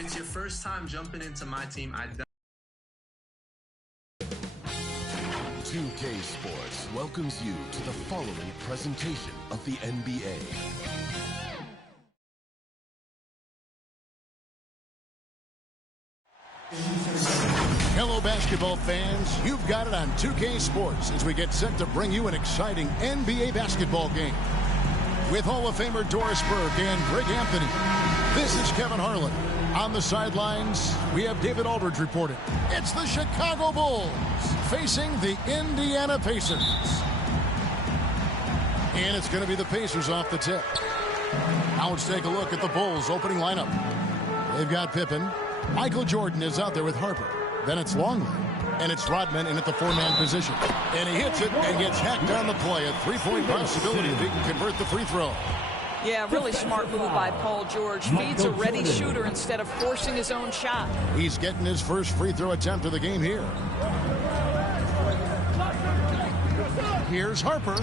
it's your first time jumping into my team, 2K Sports welcomes you to the following presentation of the NBA. Hello, basketball fans. You've got it on 2K Sports as we get set to bring you an exciting NBA basketball game. With Hall of Famer Doris Burke and Greg Anthony, this is Kevin Harlan. On the sidelines, we have David Aldridge reporting. It's the Chicago Bulls facing the Indiana Pacers. And it's going to be the Pacers off the tip. Now let's take a look at the Bulls opening lineup. They've got Pippen. Michael Jordan is out there with Harper. Then it's Longley. And it's Rodman in at the four-man position. And he hits it and gets hacked on the play. A three-point possibility if he can convert the free throw. Yeah, really smart move by Paul George. Feeds a ready shooter instead of forcing his own shot. He's getting his first free throw attempt of the game here. Here's Harper.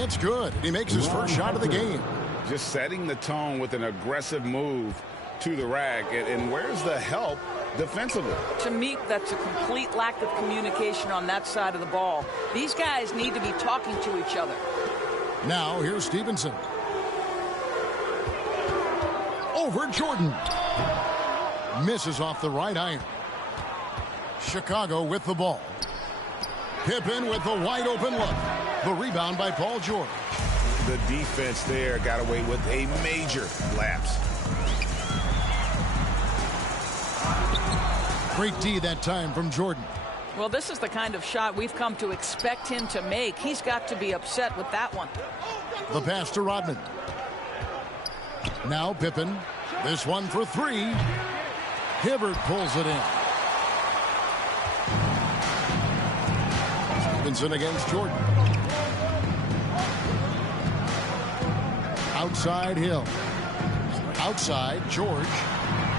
It's good. He makes his first shot of the game. Just setting the tone with an aggressive move to the rack. And where's the help defensively? To me, that's a complete lack of communication on that side of the ball. These guys need to be talking to each other. Now, here's Stevenson. Over Jordan. Misses off the right iron. Chicago with the ball. Pippen with the wide open look. The rebound by Paul George. The defense there got away with a major lapse. Great D that time from Jordan. Well, this is the kind of shot we've come to expect him to make. He's got to be upset with that one. The pass to Rodman. Now Pippen. This one for three. Hibbert pulls it in. Stevenson against Jordan. Outside Hill. Outside George.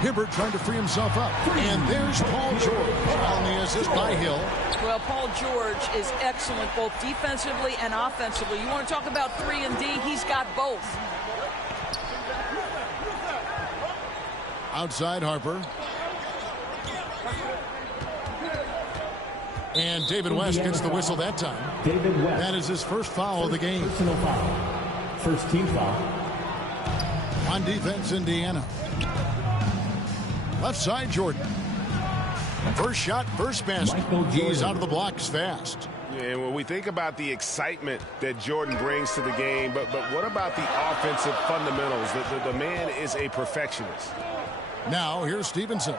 Hibbert trying to free himself up. And there's Paul George on the assist by Hill. Well, Paul George is excellent both defensively and offensively. You want to talk about 3 and D? He's got both. Outside Harper. And David West gets the whistle that time. David West. That is his first foul of the game. Personal foul. First team foul. On defense, Indiana. Left side, Jordan. First shot, first basket. He's out of the blocks fast. And when we think about the excitement that Jordan brings to the game, but what about the offensive fundamentals? The man is a perfectionist. Now, here's Stevenson.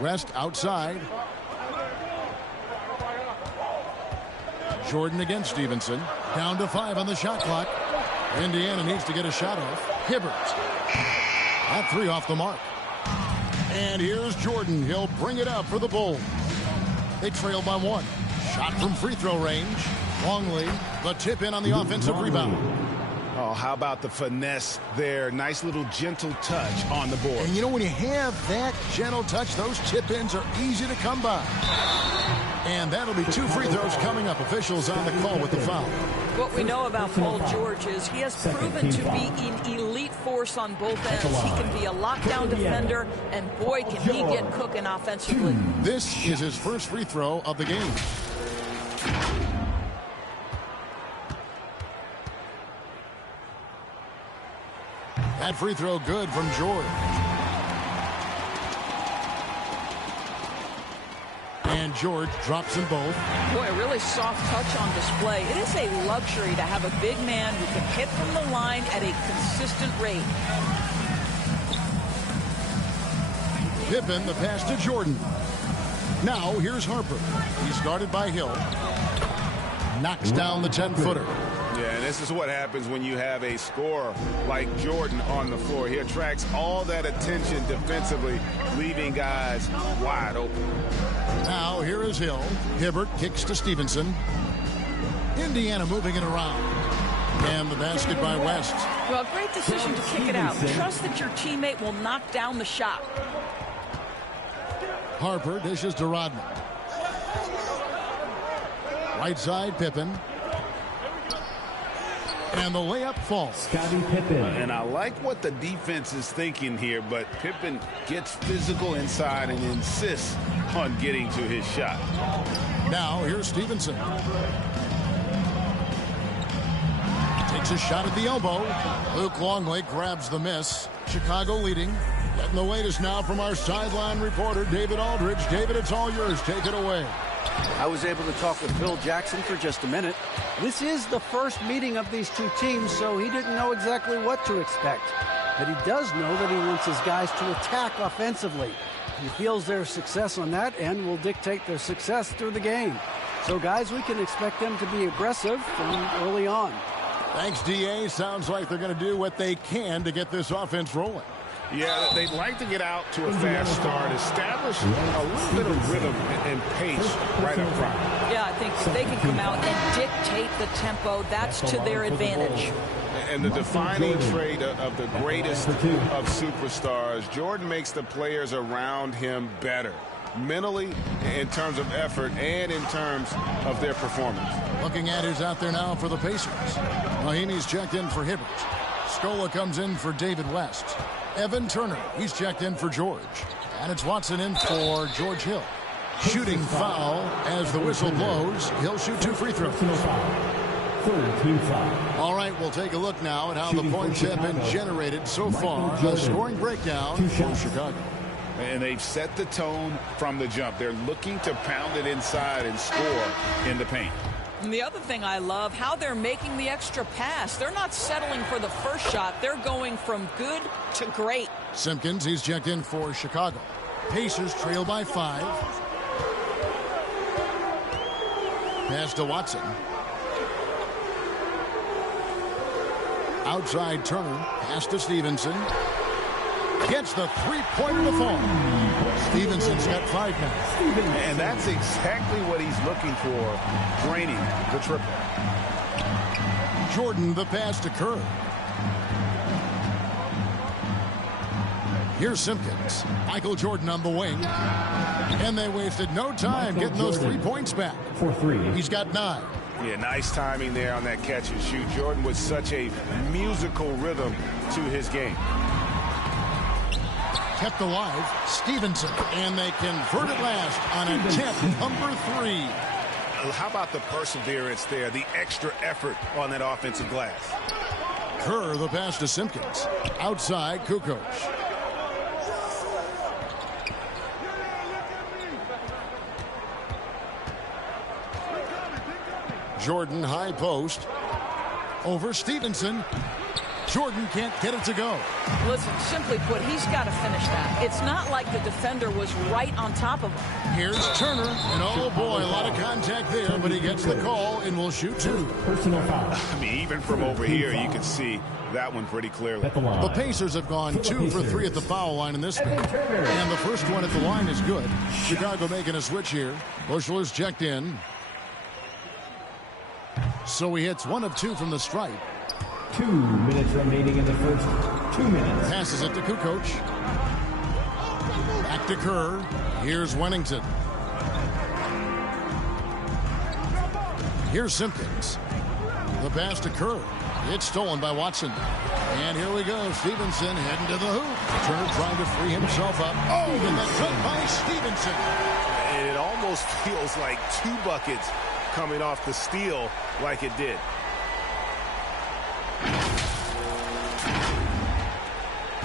West outside. Jordan against Stevenson. Down to 5 on the shot clock. Indiana needs to get a shot off. Hibbert. That 3 off the mark. And here's Jordan. He'll bring it up for the Bulls. They trail by 1. Shot from free throw range. Longley, the tip in on the offensive rebound. Oh, how about the finesse there? Nice little gentle touch on the board. And you know, when you have that gentle touch, those tip-ins are easy to come by. And that'll be 2 free throws coming up. Officials on the call with the foul. What we know about Paul George is he has proven to be an elite force on both ends. He can be a lockdown defender, and boy, can he get cooking offensively. This is his first free throw of the game. That free throw good from George. And George drops them both. Boy, a really soft touch on display. It is a luxury to have a big man who can hit from the line at a consistent rate. Pippen, the pass to Jordan. Now, here's Harper. He's guarded by Hill. Knocks down the 10-footer. Yeah, and this is what happens when you have a scorer like Jordan on the floor. He attracts all that attention defensively, leaving guys wide open. Now, here is Hill. Hibbert kicks to Stevenson. Indiana moving it around. And the basket by West. Well, great decision to kick it out. Trust that your teammate will knock down the shot. Harper dishes to Rodman. Right side, Pippen. And the layup falls. Scottie Pippen. And I like what the defense is thinking here, but Pippen gets physical inside and insists on getting to his shot. Now here's Stevenson. Takes a shot at the elbow. Luke Longley grabs the miss. Chicago leading. Getting the latest now from our sideline reporter, David Aldridge. David, it's all yours. Take it away. I was able to talk with Phil Jackson for just a minute. This is the first meeting of these two teams, so he didn't know exactly what to expect. But he does know that he wants his guys to attack offensively. He feels their success on that and will dictate their success through the game. So, guys, we can expect them to be aggressive from early on. Thanks, D.A. Sounds like they're going to do what they can to get this offense rolling. Yeah, they'd like to get out to a fast start, establish a little bit of rhythm and pace right up front. Yeah, I think if they can come out and dictate the tempo, that's to their advantage. And the defining trait of the greatest of superstars, Jordan makes the players around him better, mentally, in terms of effort, and in terms of their performance. Looking at who's out there now for the Pacers. Mahinmi's checked in for Hibbert. Scola comes in for David West. Evan Turner, he's checked in for George. And it's Watson in for George Hill. Shooting foul as the whistle blows. He'll shoot 2 free throws. Third team foul. All right, we'll take a look now at how the points have been generated so far. A scoring breakdown for Chicago. And they've set the tone from the jump. They're looking to pound it inside and score in the paint. And the other thing I love, how they're making the extra pass. They're not settling for the first shot. They're going from good to great. Simpkins, he's checked in for Chicago. Pacers trail by 5. Pass to Watson. Outside Turner. Pass to Stevenson. Gets the three-pointer to fall. Stevenson's got 5 now. And that's exactly what he's looking for, draining the triple. Jordan, the pass to Kerr. Here's Simpkins. Michael Jordan on the wing. And they wasted no time getting those 3 points back. For 3. He's got 9. Yeah, nice timing there on that catch and shoot. Jordan with such a musical rhythm to his game. Kept alive, Stevenson, and they convert it last on attempt number 3. How about the perseverance there, the extra effort on that offensive glass? Kerr, the pass to Simpkins. Outside, Kukoc. Jordan, high post. Over Stevenson. Jordan can't get it to go. Listen, simply put, he's got to finish that. It's not like the defender was right on top of him. Here's Turner, and oh boy, a lot of contact there, but he gets the call and will shoot 2. Personal foul. I mean, even from over here, you can see that one pretty clearly. The Pacers have gone 2 for 3 at the foul line in this game. And the first one at the line is good. Chicago making a switch here. Bushler's checked in. So he hits 1 of 2 from the stripe. 2 minutes remaining in the first 2 minutes. Passes it to Kukoc. Back to Kerr. Here's Wennington. Here's Simpkins. The pass to Kerr. It's stolen by Watson. And here we go. Stevenson heading to the hoop. Turner trying to free himself up. Oh, and that's cut by Stevenson. And it almost feels like 2 buckets coming off the steal like it did.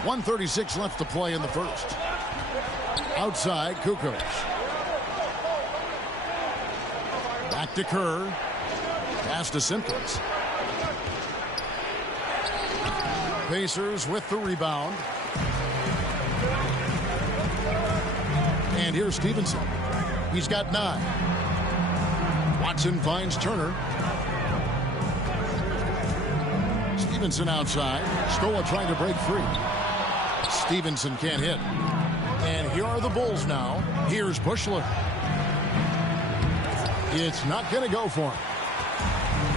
.136 left to play in the first. Outside, Kukoc. Back to Kerr. Pass to Simpkins. Pacers with the rebound. And here's Stevenson. He's got 9. Watson finds Turner. Stevenson outside. Scola trying to break free. Stevenson can't hit. And here are the Bulls now. Here's Bushler. It's not going to go for him.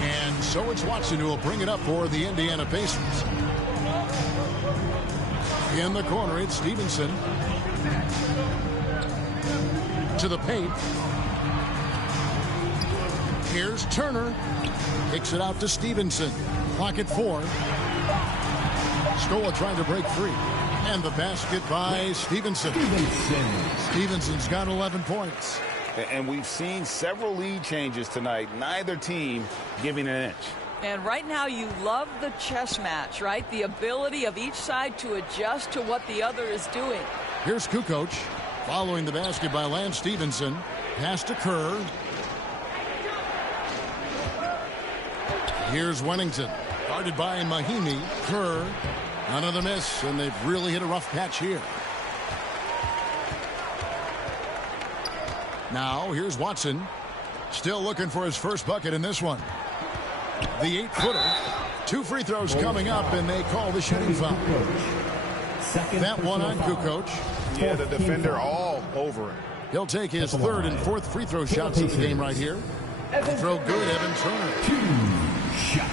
And so it's Watson who will bring it up for the Indiana Pacers. In the corner, it's Stevenson. To the paint. Here's Turner. Kicks it out to Stevenson. Clock at 4. Scola trying to break free. And the basket by Stevenson. Stevenson's got 11 points. And we've seen several lead changes tonight. Neither team giving an inch. And right now you love the chess match, right? The ability of each side to adjust to what the other is doing. Here's Kukoc following the basket by Lance Stevenson. Pass to Kerr. Here's Wennington. Guarded by Mahimi. Kerr. Another miss, and they've really hit a rough patch here. Now, here's Watson. Still looking for his first bucket in this one. The 8-footer. 2 free throws coming up, and they call the shooting foul. That one on Kukoc. Yeah, the defender all over him. He'll take his 3rd and 4th free throw shots of the game right here. Throw good, Evan Turner. 2 shots.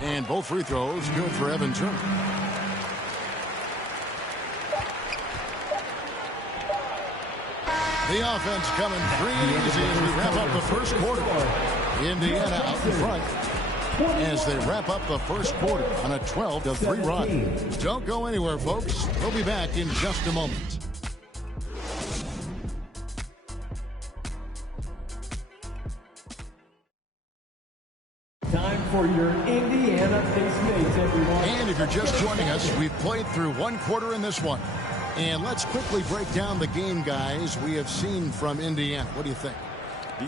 And both free throws good for Evan Turner. The offense coming free and easy as we wrap up the first quarter. Indiana out in front as they wrap up the first quarter on a 12-3 run. Don't go anywhere, folks. We'll be back in just a moment. Time for your Indiana face mates, everyone. And if you're just joining us, we've played through one quarter in this one. And let's quickly break down the game, guys, we have seen from Indiana. What do you think?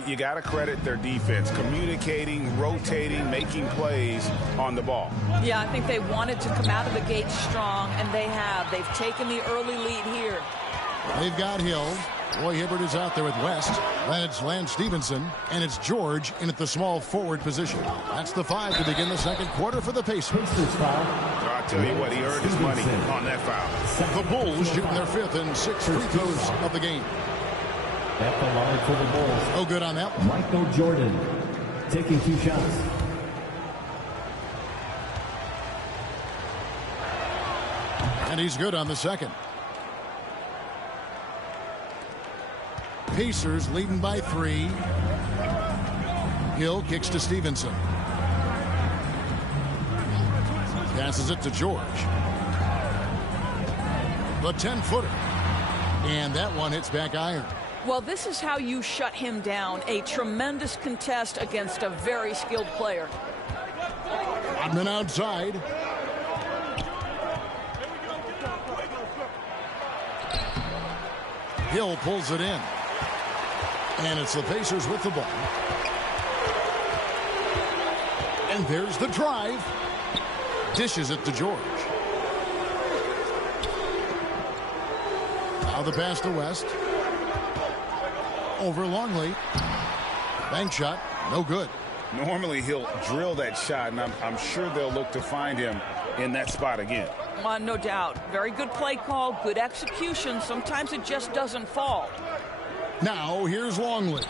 You got to credit their defense, communicating, rotating, making plays on the ball. Yeah, I think they wanted to come out of the gate strong, and they have. They've taken the early lead here. They've got Hill. Roy Hibbert is out there with West. That's Lance Stevenson. And it's George in at the small forward position. That's the 5 to begin the second quarter for the Pacers. I'll tell you what, he earned his money on that foul. The Bulls shooting their 5th and 6th free throws of the game. At the line for the Bulls. Oh, good on that one. Michael Jordan taking 2 shots. And he's good on the second. Pacers leading by 3. Hill kicks to Stevenson. Passes it to George. The 10-footer. And that one hits back iron. Well, this is how you shut him down. A tremendous contest against a very skilled player. Rodman outside. Hill pulls it in. And it's the Pacers with the ball. And there's the drive. Dishes it to George. Now the pass to West. Over Longley. Bank shot. No good. Normally he'll drill that shot, and I'm sure they'll look to find him in that spot again. No doubt. Very good play call. Good execution. Sometimes it just doesn't fall. Now here's Longley.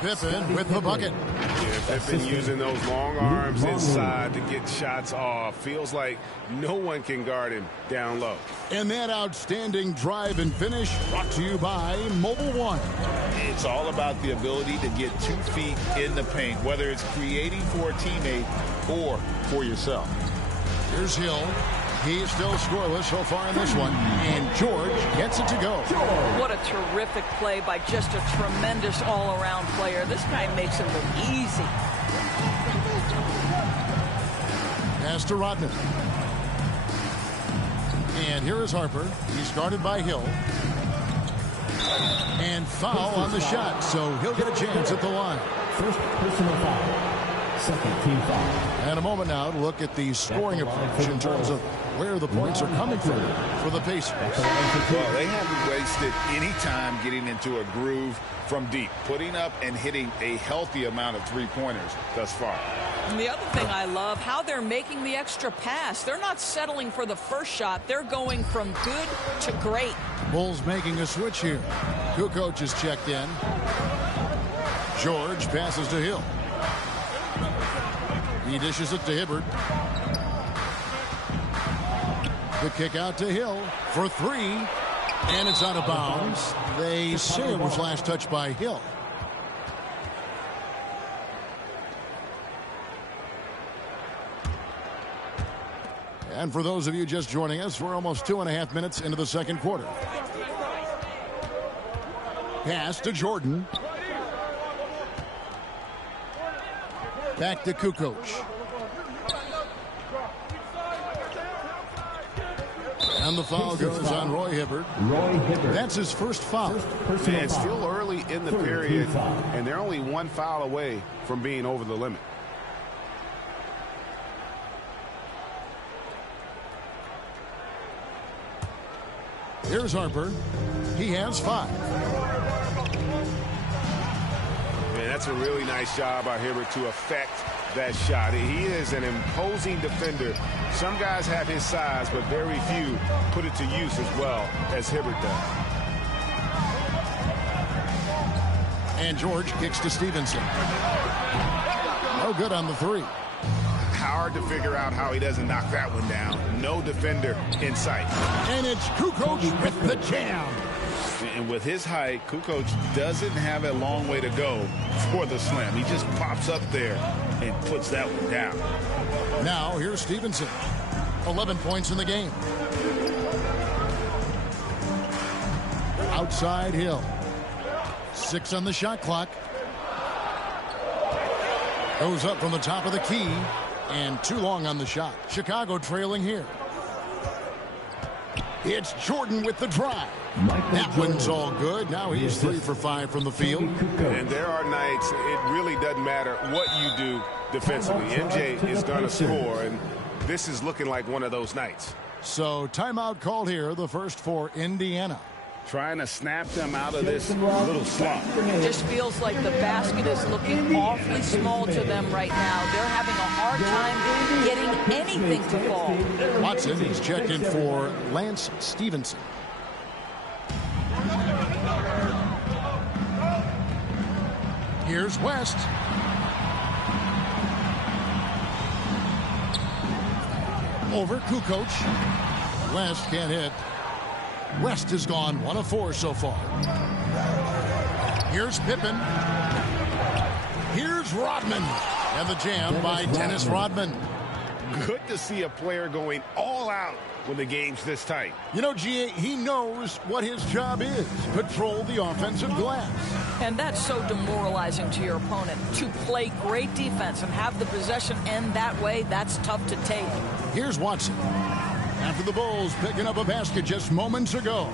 Pippen with the bucket. Yeah, Pippen using those long arms inside to get shots off. Feels like no one can guard him down low. And that outstanding drive and finish brought to you by Mobile One. It's all about the ability to get 2 feet in the paint, whether it's creating for a teammate or for yourself. Here's Hill. He's still scoreless so far in this one. And George gets it to go. What a terrific play by just a tremendous all-around player. This guy makes it look easy. Pass to Rodman. And here is Harper. He's guarded by Hill. And foul on the shot, so he'll get a chance at the line. First personal foul. Second team foul. And a moment now to look at the scoring approach in terms of where the points are coming from for the Pacers. Well, they haven't wasted any time getting into a groove from deep, putting up and hitting a healthy amount of three-pointers thus far. And the other thing I love, how they're making the extra pass. They're not settling for the first shot. They're going from good to great. Bulls making a switch here. Kukoc is checked in. George passes to Hill. He dishes it to Hibbert. The kick out to Hill for 3. And it's out of bounds. They say it was last touched by Hill. And for those of you just joining us, we're almost 2.5 minutes into the second quarter. Pass to Jordan. Back to Kukoc. And the foul goes on Roy Hibbert. That's his first foul. And it's still early in the period, and they're only one foul away from being over the limit. Here's Harper. He has 5. Man, that's a really nice job by Hibbert to affect that shot. He is an imposing defender. Some guys have his size, but very few put it to use as well as Hibbert does. And George kicks to Stevenson. No good on the 3. Hard to figure out how he doesn't knock that one down. No defender in sight. And it's Kukoc with the jam. And with his height, Kukoc doesn't have a long way to go for the slam. He just pops up there and puts that one down. Now here's Stevenson. 11 points in the game. Outside Hill. 6 on the shot clock. Goes up from the top of the key. And too long on the shot. Chicago trailing here. It's Jordan with the drive. That one's all good. Now he's 3 for 5 from the field. And there are nights it really doesn't matter what you do defensively. MJ is going to score, and this is looking like one of those nights. So timeout called here, the first for Indiana. Trying to snap them out of this little slump. It just feels like the basket is looking awfully small to them right now. They're having a hard time getting anything to fall. Watson, he's checked in for Lance Stevenson. Here's West. Over Kukoc. West can't hit. West has gone 1 of 4 so far. Here's Pippen. Here's Rodman. And the jam by Dennis Rodman. Good to see a player going all out when the game's this tight. You know, G.A., he knows what his job is. Patrol the offensive glass. And that's so demoralizing to your opponent. To play great defense and have the possession end that way, that's tough to take. Here's Watson. After the Bulls picking up a basket just moments ago.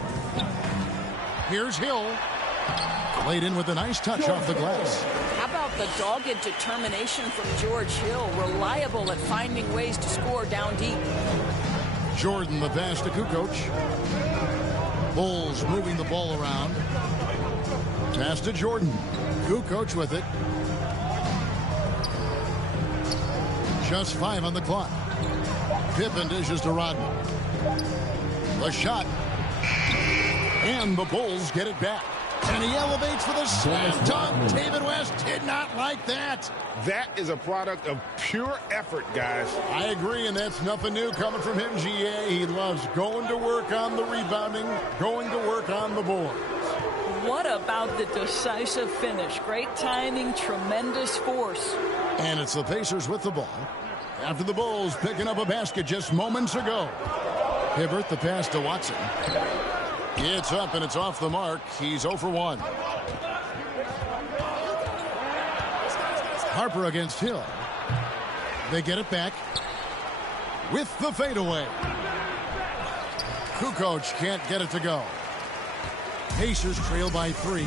Here's Hill. Laid in with a nice touch off the glass. How about the dogged determination from George Hill? Reliable at finding ways to score down deep. Jordan, the pass to Kukoc. Bulls moving the ball around. Pass to Jordan. Kukoc with it. Just 5 on the clock. Pippen dishes to Rodman. The shot. And the Bulls get it back. And he elevates for the slam dunk. David West did not like that. That is a product of pure effort, guys. I agree, and that's nothing new coming from him, G.A. He loves going to work on the rebounding, going to work on the boards. What about the decisive finish? Great timing, tremendous force. And it's the Pacers with the ball. After the Bulls picking up a basket just moments ago. Hibbert, the pass to Watson. It's up and it's off the mark. He's 0 for 1. Harper against Hill. They get it back with the fadeaway. Kukoc can't get it to go. Pacers trail by 3.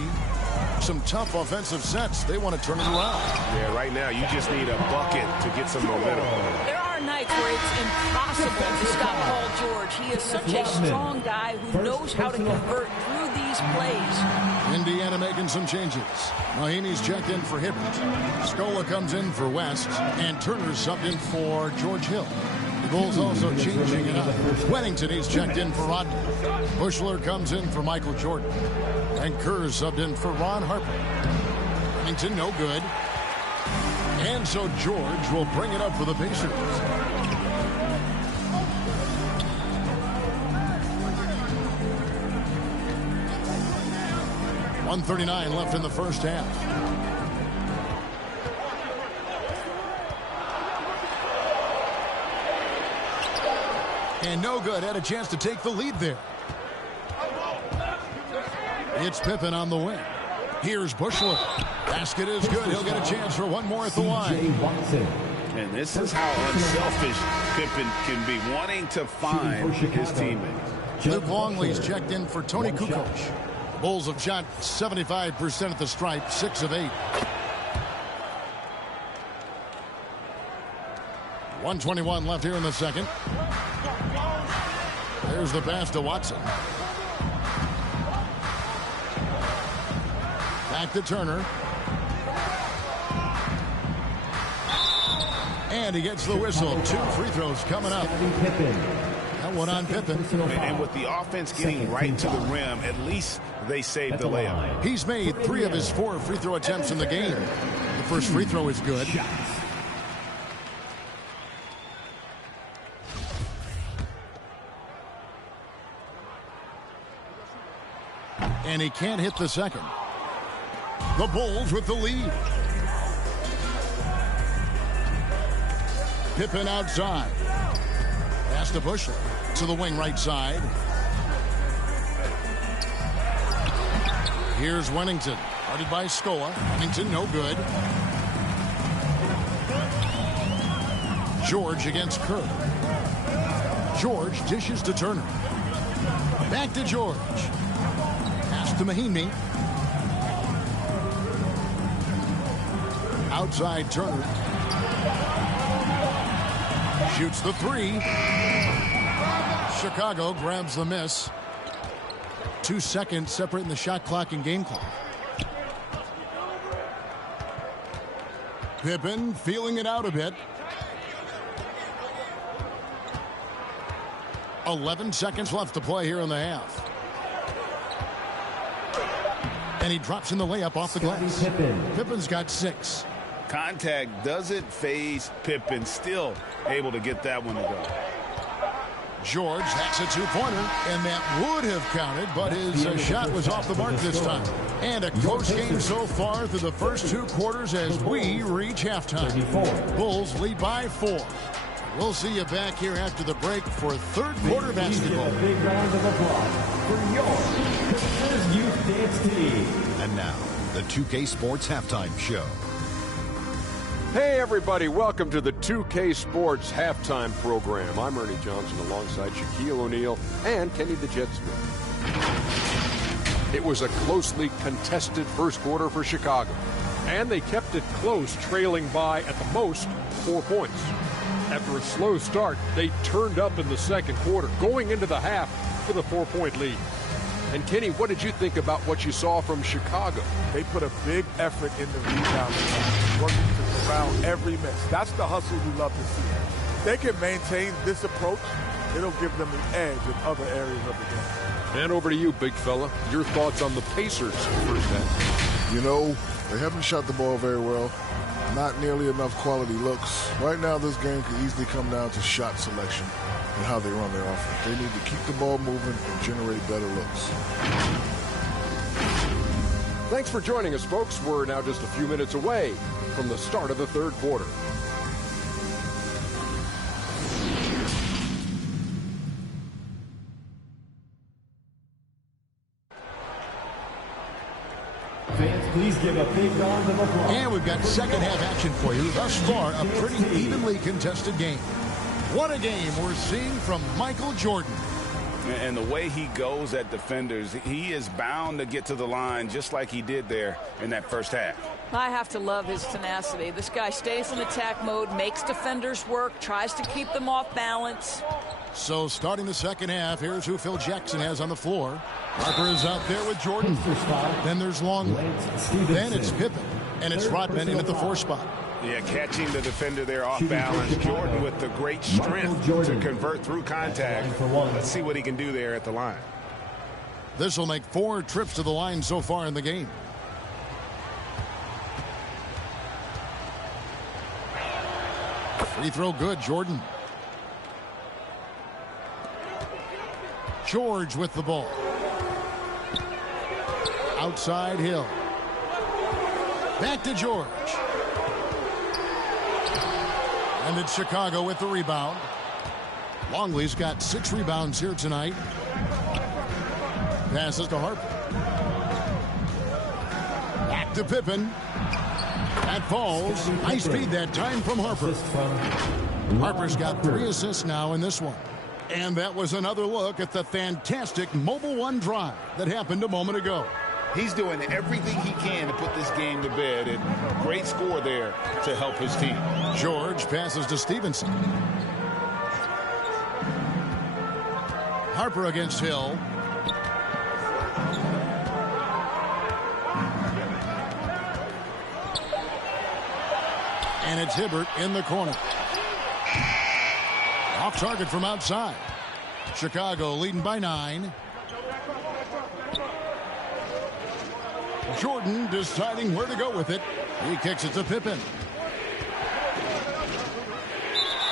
Some tough offensive sets. They want to turn it around. Yeah, right now you just need a bucket to get some momentum. There are nights where it's impossible to stop Paul George. He is such a strong guy who knows how to convert through these plays. Indiana making some changes. Mahimi's checked in for Hibbert. Scola comes in for West. And Turner's subbed in for George Hill. The Bulls also changing it up. Wennington, he's checked in for Rodman. Bushler comes in for Michael Jordan. And Kerr subbed in for Ron Harper. Wennington, no good. And so George will bring it up for the Pacers. 1:39 left in the first half. And no good. Had a chance to take the lead there. It's Pippen on the wing. Here's Bushler. Basket is good. He'll get a chance for one more at the line. And this is how unselfish Pippen can be, wanting to find his teammates. Luke Longley's checked in for Tony Kukoc. The Bulls have shot 75% at the stripe, 6 of 8. 1:21 left here in the second. There's the pass to Watson. Back to Turner. And he gets the whistle. 2 free throws coming up. That one on Pippen. And with the offense getting right to the rim, at least they saved the layup. He's made 3 of his 4 free throw attempts in the game. The first free throw is good. And he can't hit the second. The Bulls with the lead. Pippen outside. Pass to Bushler. To the wing right side. Here's Wennington. Guarded by Scola. Wennington no good. George against Kerr. George dishes to Turner. Back to George. Pass to Mahinmi. Outside Turner. Shoots the 3. Chicago grabs the miss. 2 seconds separating the shot clock and game clock. Pippen feeling it out a bit. 11 seconds left to play here in the half. And he drops in the layup off the glass. Pippen's got 6. Contact doesn't phase Pippen. Still able to get that one to go. George hacks a 2-pointer, and that would have counted, but his shot was off the mark this time. And a close game so far through the first 2 quarters as we reach halftime. Bulls lead by 4. We'll see you back here after the break for third quarter basketball. A big round of applause for your Pistons Youth Dance Team. And now, the 2K Sports Halftime Show. Hey everybody, welcome to the 2K Sports Halftime Program. I'm Ernie Johnson alongside Shaquille O'Neal and Kenny the Jet Smith. It was a closely contested first quarter for Chicago, and they kept it close, trailing by at the most 4 points. After a slow start, they turned up in the second quarter, going into the half with a 4-point lead. And Kenny, what did you think about what you saw from Chicago? They put a big effort in the rebound, working to corral every miss. That's the hustle you love to see. They can maintain this approach, it'll give them an edge in other areas of the game. And over to you, big fella. Your thoughts on the Pacers first half? You know, they haven't shot the ball very well. Not nearly enough quality looks. Right now, this game could easily come down to shot selection and how they run their offense. They need to keep the ball moving and generate better looks. Thanks for joining us, folks. We're now just a few minutes away from the start of the third quarter. Fans, please give a big round of applause. And we've got second half action for you. Thus far, a pretty evenly contested game. What a game we're seeing from Michael Jordan. And the way he goes at defenders, he is bound to get to the line just like he did there in that first half. I have to love his tenacity. This guy stays in attack mode, makes defenders work, tries to keep them off balance. So starting the second half, here's who Phil Jackson has on the floor. Harper is out there with Jordan. Then there's Longley. Then it's Pippen. And it's Rodman in at the 4 spot. Yeah, catching the defender there off balance. Jordan with the great strength to convert through contact. Let's see what he can do there at the line. This will make 4 trips to the line so far in the game. Free throw good, Jordan. George with the ball. Outside Hill. Back to George. And it's Chicago with the rebound. Longley's got 6 rebounds here tonight. Passes to Harper. Back to Pippen. That falls. Nice feed that time from Harper. Harper's got 3 assists now in this one. And that was another look at the fantastic Mobile One drive that happened a moment ago. He's doing everything he can to put this game to bed, and great score there to help his team. George passes to Stevenson. Harper against Hill. And it's Hibbert in the corner. Off target from outside. Chicago leading by 9. Jordan deciding where to go with it. He kicks it to Pippen.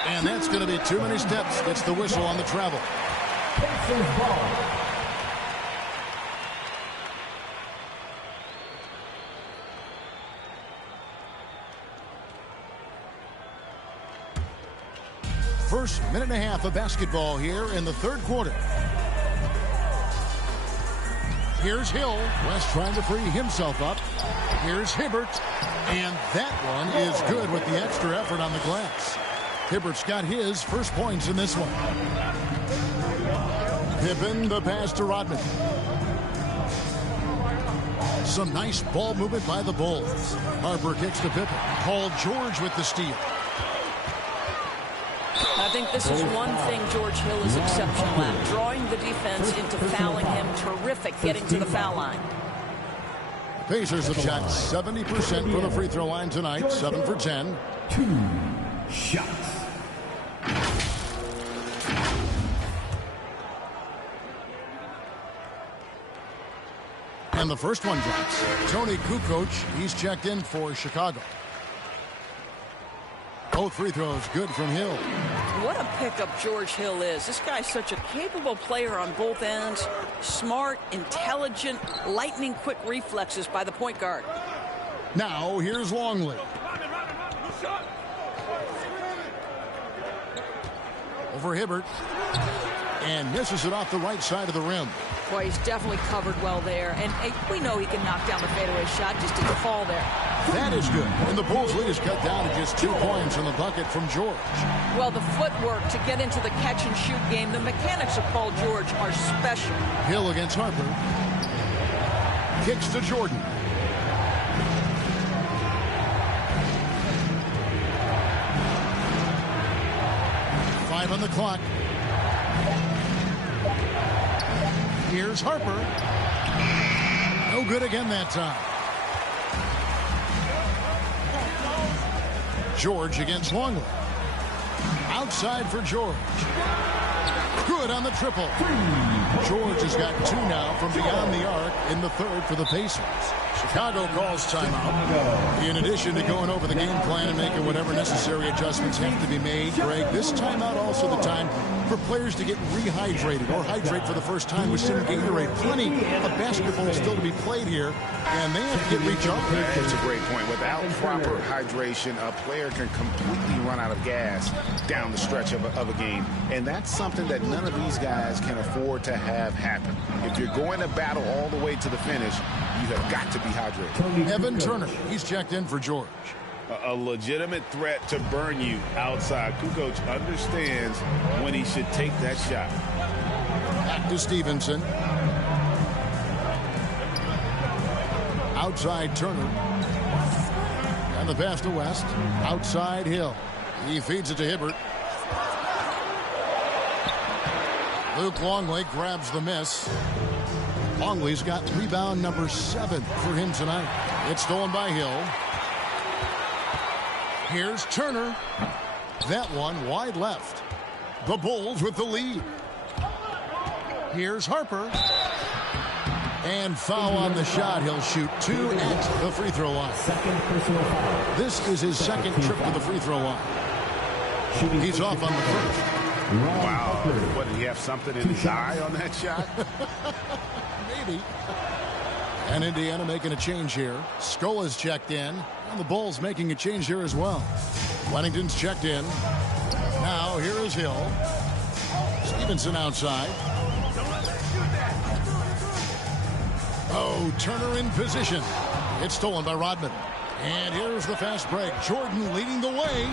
And that's going to be too many steps. Gets the whistle on the travel. First minute and a half of basketball here in the third quarter. Here's Hill. West trying to free himself up. Here's Hibbert. And that one is good with the extra effort on the glass. Hibbert's got his first points in this one. Pippen, the pass to Rodman. Some nice ball movement by the Bulls. Harper kicks to Pippen. Paul George with the steal. I think this is one thing George Hill is exceptional at, drawing the defense into fouling him. Terrific getting to the foul line. Pacers have shot 70% from the free throw line tonight, 7 for 10. 2 shots. And the first one drops. Tony Kukoc, he's checked in for Chicago. Both free throws good from Hill. What a pickup George Hill is. This guy's such a capable player on both ends. Smart, intelligent, lightning quick reflexes by the point guard. Now here's Longley. Over Hibbert. And misses it off the right side of the rim. Boy, he's definitely covered well there. And we know he can knock down the fadeaway shot. Just didn't fall there. That is good. And the Bulls lead is cut down to just 2 points in the bucket from George. Well, the footwork to get into the catch-and-shoot game, the mechanics of Paul George are special. Hill against Harper. Kicks to Jordan. Five on the clock. Here's Harper. No good again that time. George against Longley. Outside for George. Good on the triple. George has got 2 now from beyond the arc in the third for the Pacers. Chicago calls timeout. In addition to going over the game plan and making whatever necessary adjustments have to be made, Greg, this timeout also the time for players to get rehydrated or hydrate for the first time with some Gatorade. Plenty of basketball still to be played here, and they have to get recharged. That's a great point. Without proper hydration, a player can completely run out of gas down the stretch of a game, and that's something that none of these guys can afford to have happen. If you're going to battle all the way to the finish, you have got to be hydrated. Evan Turner, he's checked in for George. A legitimate threat to burn you outside. Kukoc understands when he should take that shot. Back to Stevenson. Outside Turner. And the pass to West. Outside Hill. He feeds it to Hibbert. Luke Longley grabs the miss. Longley's got rebound number 7 for him tonight. It's stolen by Hill. Here's Turner. That one wide left. The Bulls with the lead. Here's Harper. And foul on the shot. He'll shoot 2 at the free throw line. This is his second trip to the free throw line. He's off on the first. Wow. What, did he have something in his eye on that shot? Maybe. And Indiana making a change here. Scola's checked in. And the Bulls making a change here as well. Wennington's checked in. Now here is Hill. Stevenson outside. Oh, Turner in position. It's stolen by Rodman. And here's the fast break. Jordan leading the way.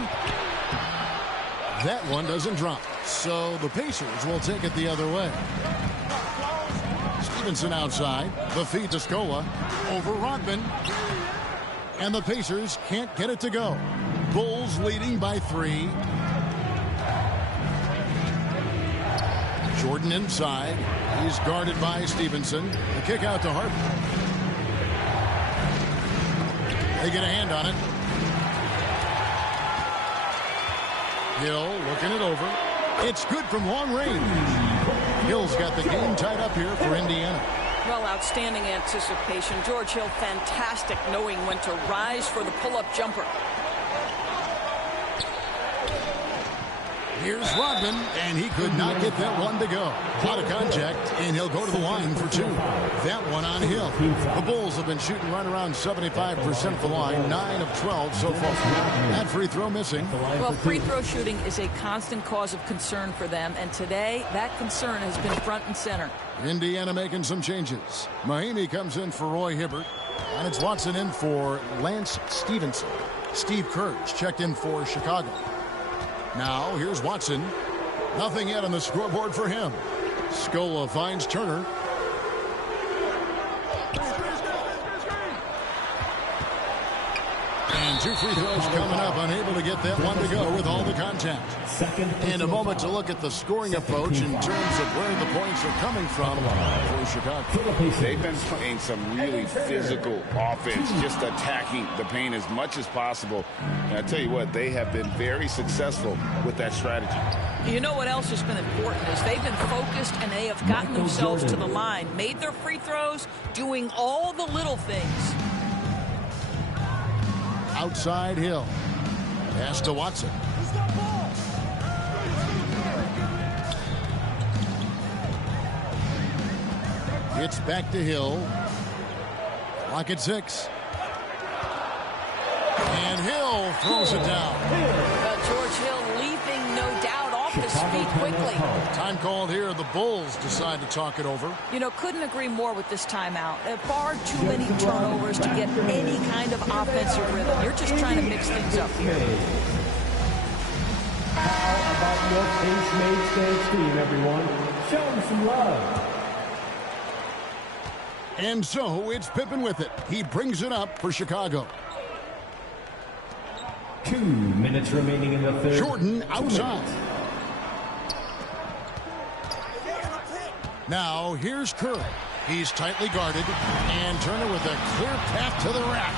That one doesn't drop. So the Pacers will take it the other way. Stevenson outside. The feed to Scola. Over Rodman. And the Pacers can't get it to go. Bulls leading by 3. Jordan inside. He's guarded by Stevenson. The kick out to Harden. They get a hand on it. Hill looking it over. It's good from long range. Hill's got the game tied up here for Indiana. Well, outstanding anticipation. George Hill, fantastic knowing when to rise for the pull-up jumper. Here's Rodman, and he could not get that one to go. Out of contact, and he'll go to the line for 2. That one on Hill. The Bulls have been shooting right around 75% of the line, 9 of 12 so far. That free throw missing. Well, free throw shooting is a constant cause of concern for them, and today that concern has been front and center. Indiana making some changes. Mahinmi comes in for Roy Hibbert, and it's Watson in for Lance Stevenson. Steve Kerr's checked in for Chicago. Now, here's Watson. Nothing yet on the scoreboard for him. Scola finds Turner. And 2 free throws coming up. Unable to get that one to go with all the contact. And a moment to look at the scoring approach in terms of where the points are coming from for Chicago. They've been playing some really physical offense, just attacking the paint as much as possible. And I tell you what, they have been very successful with that strategy. You know what else has been important is they've been focused and they have gotten themselves to the line, made their free throws, doing all the little things. Outside Hill. Pass to Watson. It's back to Hill. Clock at 6. And Hill throws it down. George Hill leaping, no doubt, off his feet quickly. Time called here. The Bulls decide to talk it over. You know, couldn't agree more with this timeout. Far too many turnovers to get any kind of offensive rhythm. You're just trying to mix things up here. How about your Case-Made Stands team, everyone? Show them some love. And so it's Pippen with it. He brings it up for Chicago. 2 minutes remaining in the third. Jordan outside. Now here's Kerr. He's tightly guarded. And Turner with a clear path to the rack.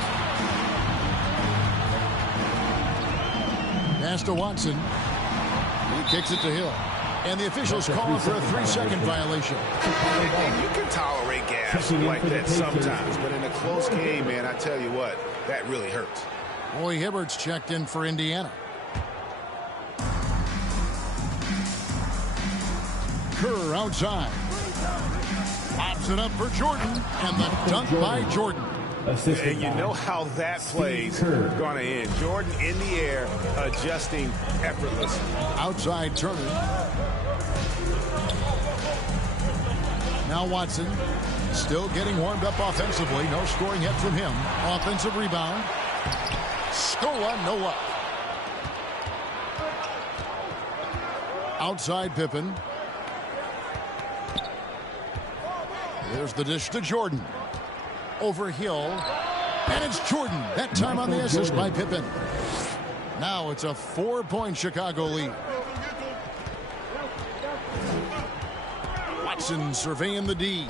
Pass to Watson. He kicks it to Hill. And the officials call for a 3-second violation. You can tolerate gas like that sometimes, but in a close game, man, I tell you what, that really hurts. Roy Hibbert's checked in for Indiana. Kerr outside. Pops it up for Jordan, and the dunk by Jordan. And you know how that play's going to end. Jordan in the air, adjusting effortlessly. Outside Turner. Now Watson still getting warmed up offensively. No scoring yet from him. Offensive rebound. Scola, no up. Outside Pippen. There's the dish to Jordan. Over Hill. And it's Jordan. That time on the assist by Pippen. Now it's a 4-point Chicago lead. Watson surveying the D.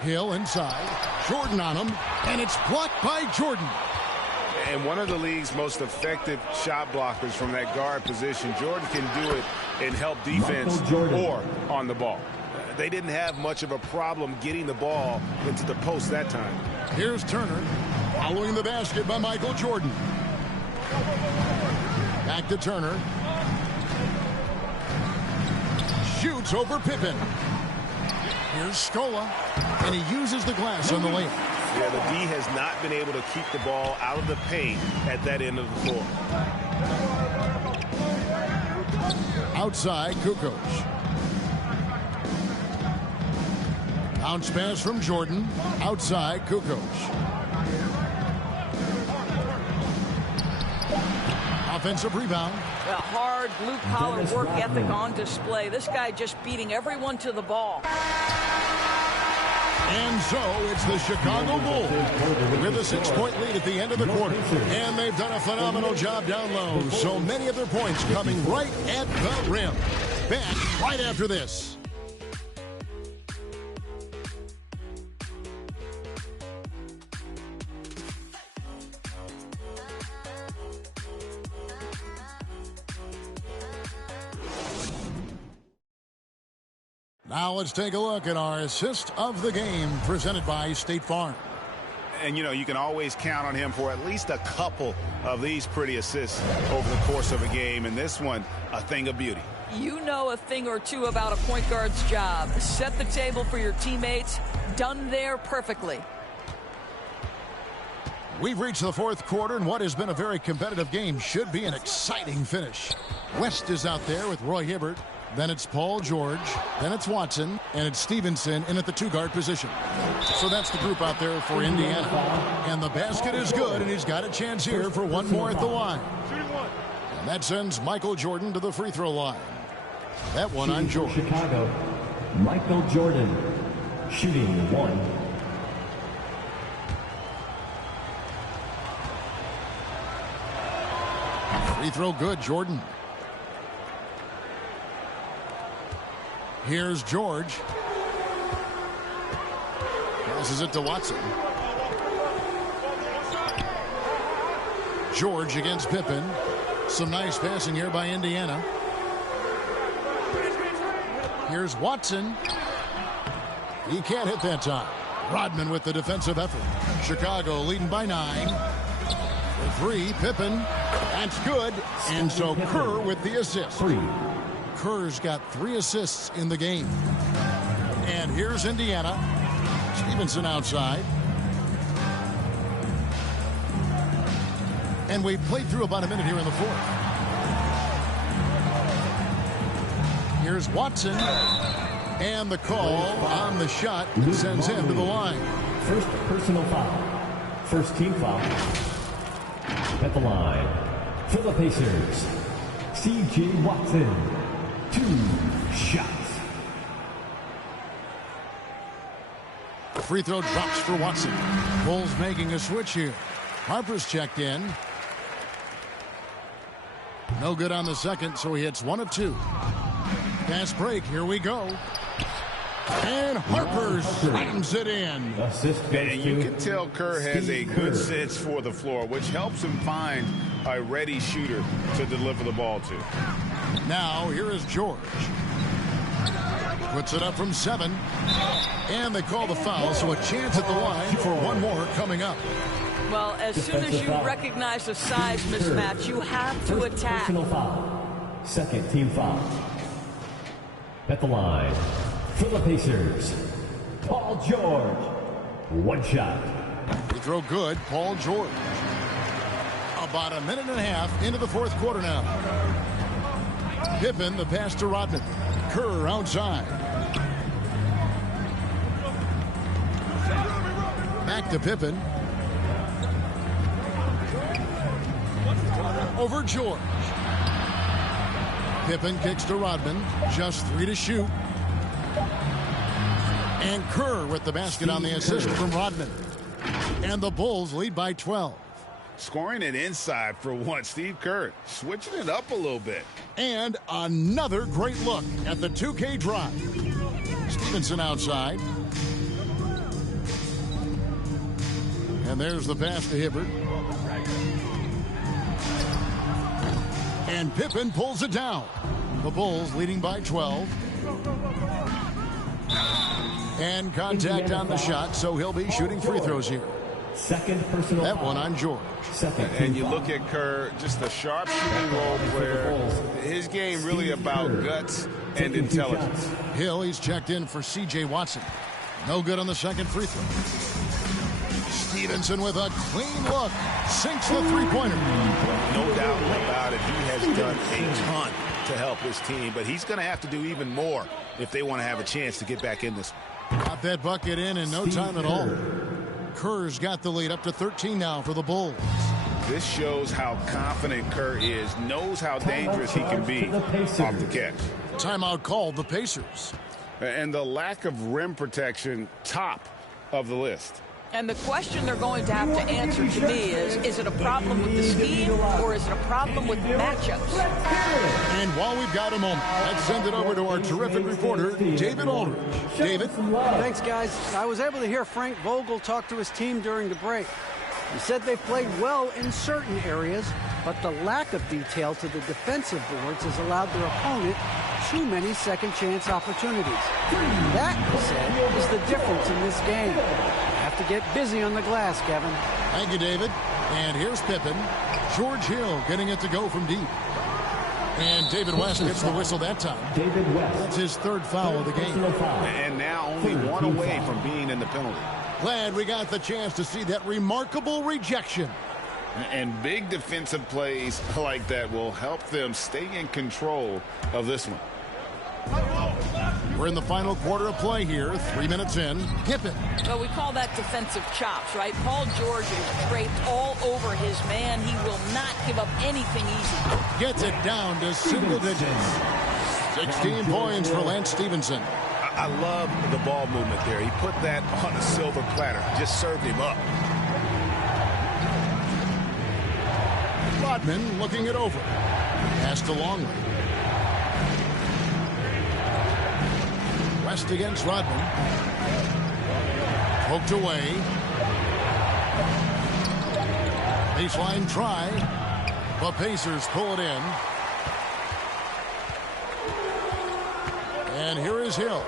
Hill inside. Jordan on him. And it's blocked by Jordan. And one of the league's most effective shot blockers from that guard position. Jordan can do it and help defense or on the ball. They didn't have much of a problem getting the ball into the post that time. Here's Turner following the basket by Michael Jordan. Back to Turner. Shoots over Pippen. Here's Scola, and he uses the glass on the lane. Yeah, the D has not been able to keep the ball out of the paint at that end of the floor. Outside, Kukoc. Bounce pass from Jordan. Outside, Kukoc. Offensive rebound. A hard blue-collar work ethic on display. This guy just beating everyone to the ball. And so it's the Chicago Bulls with a 6-point lead at the end of the quarter. And they've done a phenomenal job down low. So many of their points coming right at the rim. Back right after this. Now let's take a look at our assist of the game presented by State Farm. And, you know, you can always count on him for at least a couple of these pretty assists over the course of a game. And this one, a thing of beauty. You know a thing or two about a point guard's job. Set the table for your teammates. Done there perfectly. We've reached the fourth quarter, and what has been a very competitive game should be an exciting finish. West is out there with Roy Hibbert. Then it's Paul George. Then it's Watson. And it's Stevenson in at the two-guard position. So that's the group out there for Indiana. And the basket is good, and he's got a chance here for one more at the line. And that sends Michael Jordan to the free throw line. That one on George. Chicago, Michael Jordan, shooting one. Free throw good, Jordan. Here's George. Passes it to Watson. George against Pippen. Some nice passing here by Indiana. Here's Watson. He can't hit that time. Rodman with the defensive effort. Chicago leading by 9. For 3, Pippen. That's good. And so Kerr with the assist. Kerr's got 3 assists in the game. And here's Indiana. Stevenson outside. And we've played through about a minute here in the fourth. Here's Watson. And the call on the shot sends him to the line. First personal foul. First team foul. At the line. For the Pacers, C.J. Watson. 2 shots. Free throw drops for Watson. Bulls making a switch here. Harper's checked in. No good on the second, so he hits 1 of 2. Fast break, here we go. And Harper slams it in. And you can tell Kerr has a good sense for the floor, which helps him find a ready shooter to deliver the ball to. Now, here is George. Puts it up from 7. And they call the foul, so a chance at the line for one more coming up. Well, as soon as you recognize the size mismatch, you have to attack. Personal foul. Second team foul. At the line. For the Pacers, Paul George. 1 shot. Free throw good, Paul George. About a minute and a half into the fourth quarter now. Pippen, the pass to Rodman. Kerr outside. Back to Pippen. Over George. Pippen kicks to Rodman. Just 3 to shoot. And Kerr with the basket on the assist from Rodman. And the Bulls lead by 12. Scoring it inside for once. Steve Kerr switching it up a little bit. And another great look at the 2K drive. Stevenson outside. And there's the pass to Hibbert. And Pippen pulls it down. The Bulls leading by 12. And contact on the shot, so he'll be shooting free throws here. Second personal That foul. one on George. Second And you foul. look at Kerr, just a sharp shooting role player. His game really about guts and intelligence. Hill, he's checked in for C.J. Watson. No good on the second free throw. Stevenson with a clean look. Sinks the three-pointer. No doubt about it. He has done a ton to help his team, but he's going to have to do even more if they want to have a chance to get back in this. Got that bucket in no time at all. Kerr's got the lead up to 13 now for the Bulls. This shows how confident Kerr is, knows how dangerous he can be off the catch. Timeout called the Pacers. And the lack of rim protection, top of the list. And the question they're going to have to answer to me is it a problem with the scheme or is it a problem with matchups? And while we've got a moment, let's send it over to our terrific reporter, David Aldridge. David? Thanks, guys. I was able to hear Frank Vogel talk to his team during the break. He said they played well in certain areas, but the lack of detail to the defensive boards has allowed their opponent too many second-chance opportunities. That, he said, is the difference in this game. Have to get busy on the glass, Kevin. Thank you, David. And here's Pippen. George Hill getting it to go from deep. And David West gets the whistle that time. David West. That's his third foul of the game. And now only one away from being in the penalty. Glad we got the chance to see that remarkable rejection. And big defensive plays like that will help them stay in control of this one. We're in the final quarter of play here. 3 minutes in. Pippen. Well, we call that defensive chops, right? Paul George is draped all over his man. He will not give up anything easy. Gets it down to single digits. 16 points for Lance Stevenson. I love the ball movement there. He put that on a silver platter. Just served him up. Rodman looking it over. Pass to Longley. West against Rodman. Poked away. Baseline try. The Pacers pull it in. And here is Hill.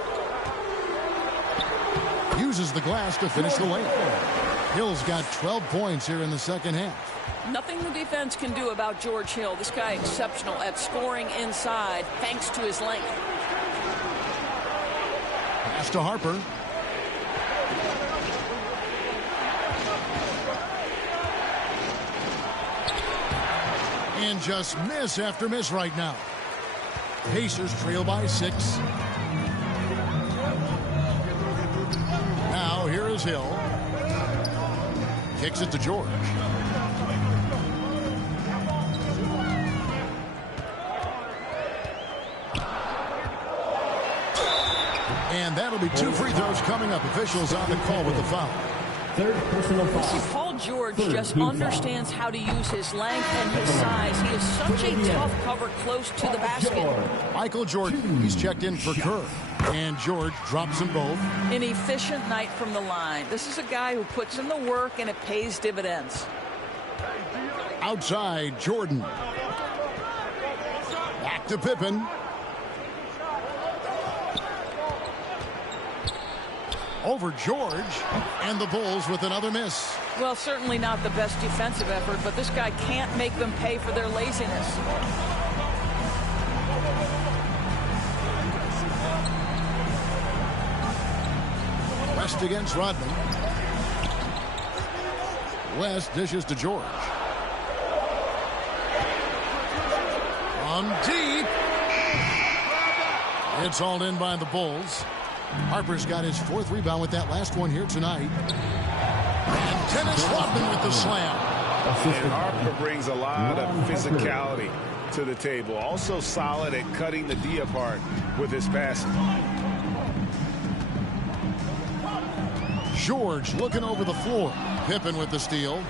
Uses the glass to finish the lane. Hill's got 12 points here in the second half. Nothing the defense can do about George Hill. This guy exceptional at scoring inside thanks to his length. Pass to Harper. And just miss after miss right now. Pacers trail by 6. Now here is Hill. Kicks it to George. And that'll be 2 free throws coming up. Officials on the call with the foul. Third personal foul. See, Paul George just understands how to use his length and his size. He is such a tough cover close to the basket. Michael Jordan, he's checked in for Kerr. And George drops them both. An efficient night from the line. This is a guy who puts in the work and it pays dividends. Outside, Jordan. Back to Pippen. Over George, and the Bulls with another miss. Well, certainly not the best defensive effort, but this guy can't make them pay for their laziness. West against Rodman. West dishes to George. On deep. It's hauled in by the Bulls. Harper's got his 4th rebound with that last one here tonight. And Dennis Rodman with the slam. And Harper brings a lot of physicality to the table. Also solid at cutting the D apart with his passing. George looking over the floor. Pippen with the steal.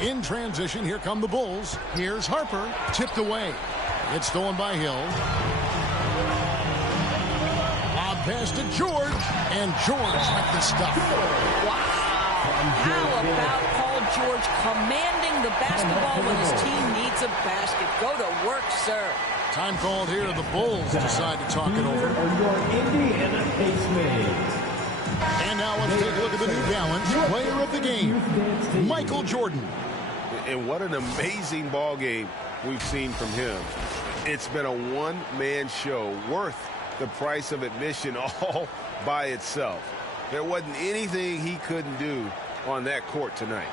In transition, here come the Bulls. Here's Harper. Tipped away. It's stolen by Hill. Pass to George, and George with the stuff. Wow. How about Paul George commanding the basketball when his team needs a basket? Go to work, sir. Time called here. The Bulls decide to talk it over. Indiana Pacemates. And now let's take a look at the New Balance Player of the Game, Michael Jordan. And what an amazing ball game we've seen from him. It's been a one-man show worth the price of admission all by itself. There wasn't anything he couldn't do on that court tonight.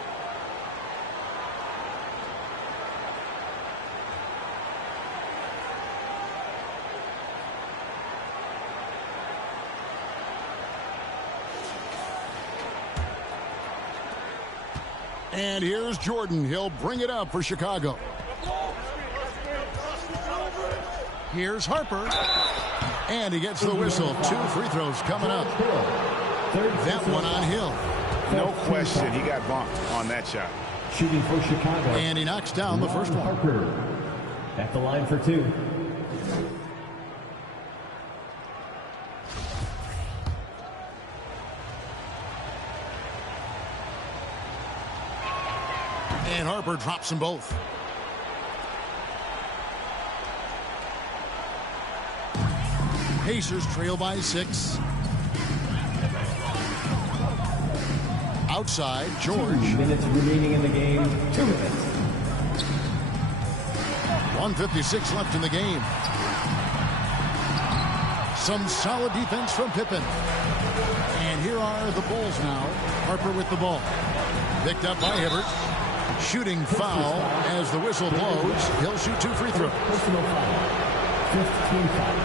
And here's Jordan. He'll bring it up for Chicago. Here's Harper. And he gets the whistle. 2 free throws coming up. That one on Hill. No question, he got bumped on that shot. Shooting for Chicago. And he knocks down the first one. Harper at the line for 2. And Harper drops them both. Pacers trail by 6. Outside, George. 2 minutes remaining in the game. 2 minutes. 1:56 left in the game. Some solid defense from Pippen. And here are the Bulls now. Harper with the ball. Picked up by Hibbert. Shooting foul as the whistle blows. He'll shoot 2 free throws. Personal foul. 15 foul.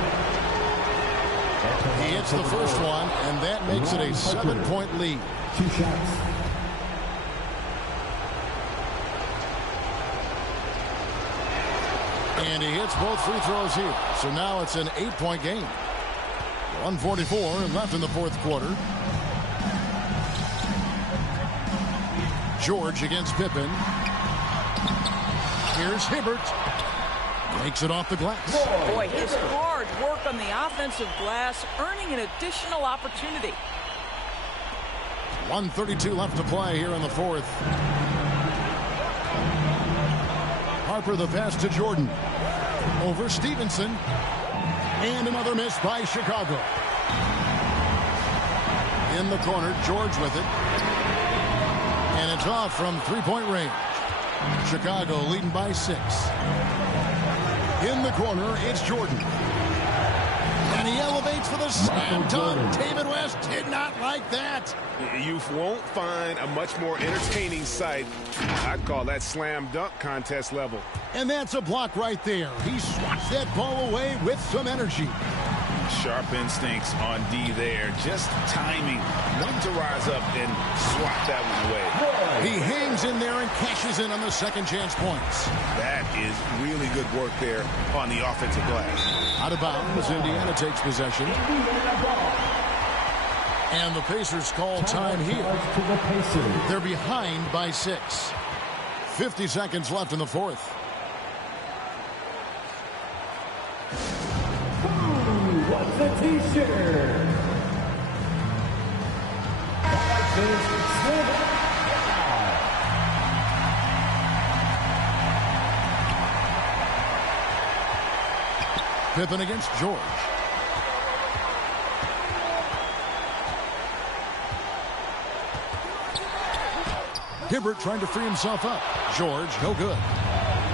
He hits the first one, and that makes it a 7-point lead. 2 shots. And he hits both free throws here. So now it's an 8-point game. 1:44 left in the fourth quarter. George against Pippen. Here's Hibbert. Makes it off the glass. Boy, his hard work on the offensive glass, earning an additional opportunity. 1:32 left to play here in the fourth. Harper the pass to Jordan. Over Stevenson. And another miss by Chicago. In the corner, George with it. And it's off from 3-point range. Chicago leading by 6. In the corner, it's Jordan. And he elevates for the slam dunk. David West did not like that. You won't find a much more entertaining sight. I'd call that slam dunk contest level. And that's a block right there. He swats that ball away with some energy. Sharp instincts on D there. Just timing when to rise up and swat that one away. He hangs in there and cashes in on the second chance points. That is really good work there on the offensive glass. Out of bounds, Indiana takes possession. And the Pacers call time here. They're behind by 6. 50 seconds left in the fourth. What's the t-shirt? Pippen against George. Hibbert trying to free himself up. George, no good.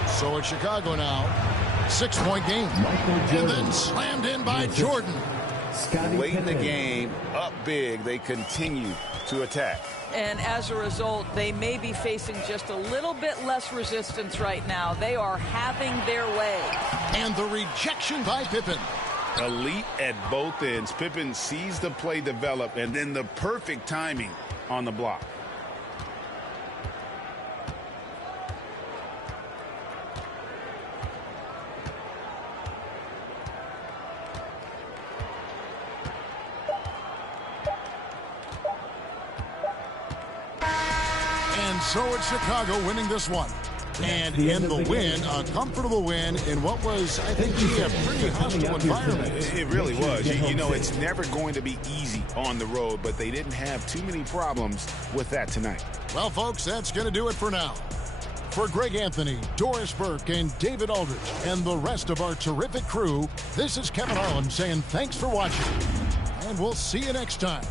So it's Chicago now. 6-point game. And then slammed in by Jordan. Late in the game, up big, they continue to attack. And as a result, they may be facing just a little bit less resistance right now. They are having their way. And the rejection by Pippen. Elite at both ends. Pippen sees the play develop, and then the perfect timing on the block. So it's Chicago winning this one. And in the win, a comfortable win in what was, I think, a pretty hostile environment. It really was. You know, it's never going to be easy on the road, but they didn't have too many problems with that tonight. Well, folks, that's going to do it for now. For Greg Anthony, Doris Burke, and David Aldridge, and the rest of our terrific crew, this is Kevin Harlan saying thanks for watching. And we'll see you next time.